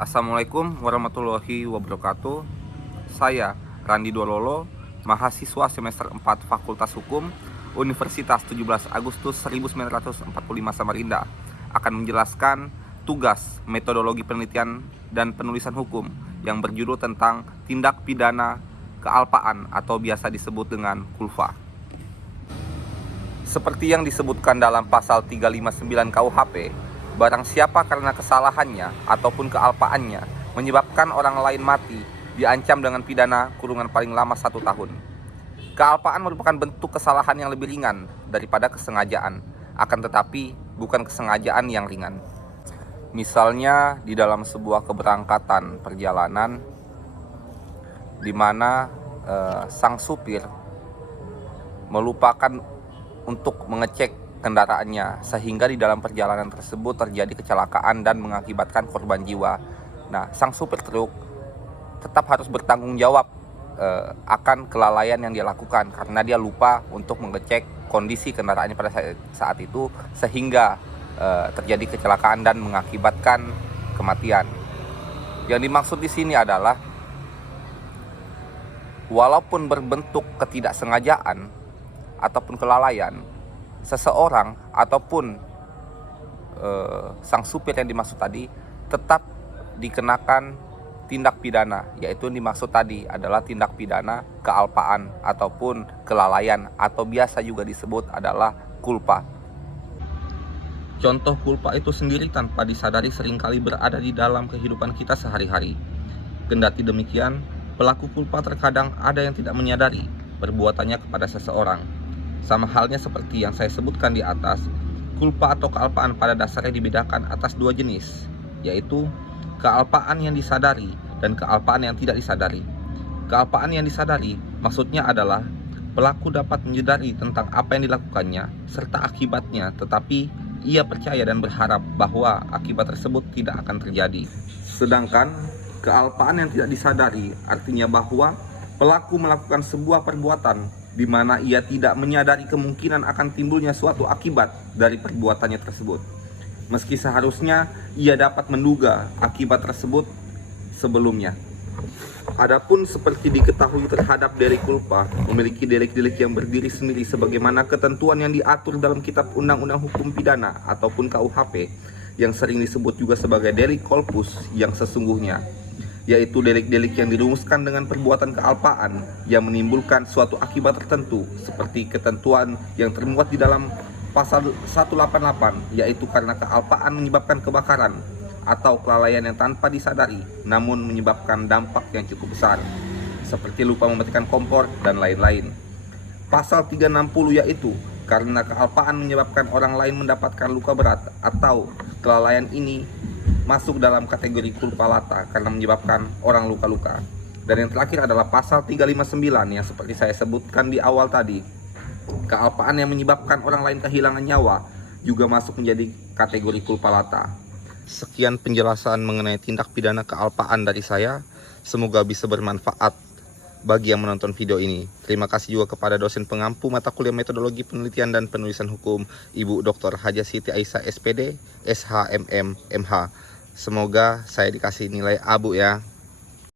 Assalamualaikum warahmatullahi wabarakatuh. Saya Randi Dololo, mahasiswa semester 4 Fakultas Hukum Universitas 17 Agustus 1945 Samarinda, akan menjelaskan tugas metodologi penelitian dan penulisan hukum yang berjudul tentang tindak pidana kealpaan atau biasa disebut dengan kulfa. Seperti yang disebutkan dalam pasal 359 KUHP, barang siapa karena kesalahannya ataupun kealpaannya menyebabkan orang lain mati, diancam dengan pidana kurungan paling lama 1 tahun. Kealpaan merupakan bentuk kesalahan yang lebih ringan daripada kesengajaan, akan tetapi bukan kesengajaan yang ringan. Misalnya di dalam sebuah keberangkatan perjalanan di mana sang supir melupakan untuk mengecek kendaraannya, sehingga di dalam perjalanan tersebut terjadi kecelakaan dan mengakibatkan korban jiwa. Nah, sang supir truk tetap harus bertanggung jawab akan kelalaian yang dia lakukan karena dia lupa untuk mengecek kondisi kendaraannya pada saat itu, sehingga terjadi kecelakaan dan mengakibatkan kematian. Yang dimaksud di sini adalah walaupun berbentuk ketidaksengajaan ataupun kelalaian, seseorang ataupun sang supir yang dimaksud tadi tetap dikenakan tindak pidana, yaitu yang dimaksud tadi adalah tindak pidana kealpaan ataupun kelalaian, atau biasa juga disebut adalah kulpa. Contoh kulpa itu sendiri tanpa disadari seringkali berada di dalam kehidupan kita sehari-hari. Kendati demikian, pelaku kulpa terkadang ada yang tidak menyadari perbuatannya kepada seseorang. Sama halnya seperti yang saya sebutkan di atas, kulpa atau kealpaan pada dasarnya dibedakan atas 2 jenis, yaitu kealpaan yang disadari dan kealpaan yang tidak disadari. Kealpaan yang disadari maksudnya adalah pelaku dapat menyadari tentang apa yang dilakukannya serta akibatnya, tetapi ia percaya dan berharap bahwa akibat tersebut tidak akan terjadi. Sedangkan kealpaan yang tidak disadari artinya bahwa pelaku melakukan sebuah perbuatan di mana ia tidak menyadari kemungkinan akan timbulnya suatu akibat dari perbuatannya tersebut, meski seharusnya ia dapat menduga akibat tersebut sebelumnya. Adapun seperti diketahui terhadap delik kulpa memiliki delik-delik yang berdiri sendiri sebagaimana ketentuan yang diatur dalam Kitab Undang-Undang Hukum Pidana ataupun KUHP, yang sering disebut juga sebagai delik corpus yang sesungguhnya, yaitu delik-delik yang dirumuskan dengan perbuatan kealpaan yang menimbulkan suatu akibat tertentu, seperti ketentuan yang termuat di dalam pasal 188, yaitu karena kealpaan menyebabkan kebakaran atau kelalaian yang tanpa disadari namun menyebabkan dampak yang cukup besar, seperti lupa mematikan kompor dan lain-lain. Pasal 360 yaitu karena kealpaan menyebabkan orang lain mendapatkan luka berat atau kelalaian ini masuk dalam kategori kulpa lata karena menyebabkan orang luka-luka. Dan yang terakhir adalah pasal 359 yang seperti saya sebutkan di awal tadi, kealpaan yang menyebabkan orang lain kehilangan nyawa juga masuk menjadi kategori kulpa lata. Sekian penjelasan mengenai tindak pidana kealpaan dari saya, semoga bisa bermanfaat bagi yang menonton video ini. Terima kasih juga kepada dosen pengampu mata kuliah metodologi penelitian dan penulisan hukum, Ibu Dr. Haja Siti Aisyah SPD, SHMM, MH. Semoga saya dikasih nilai A, Bu ya.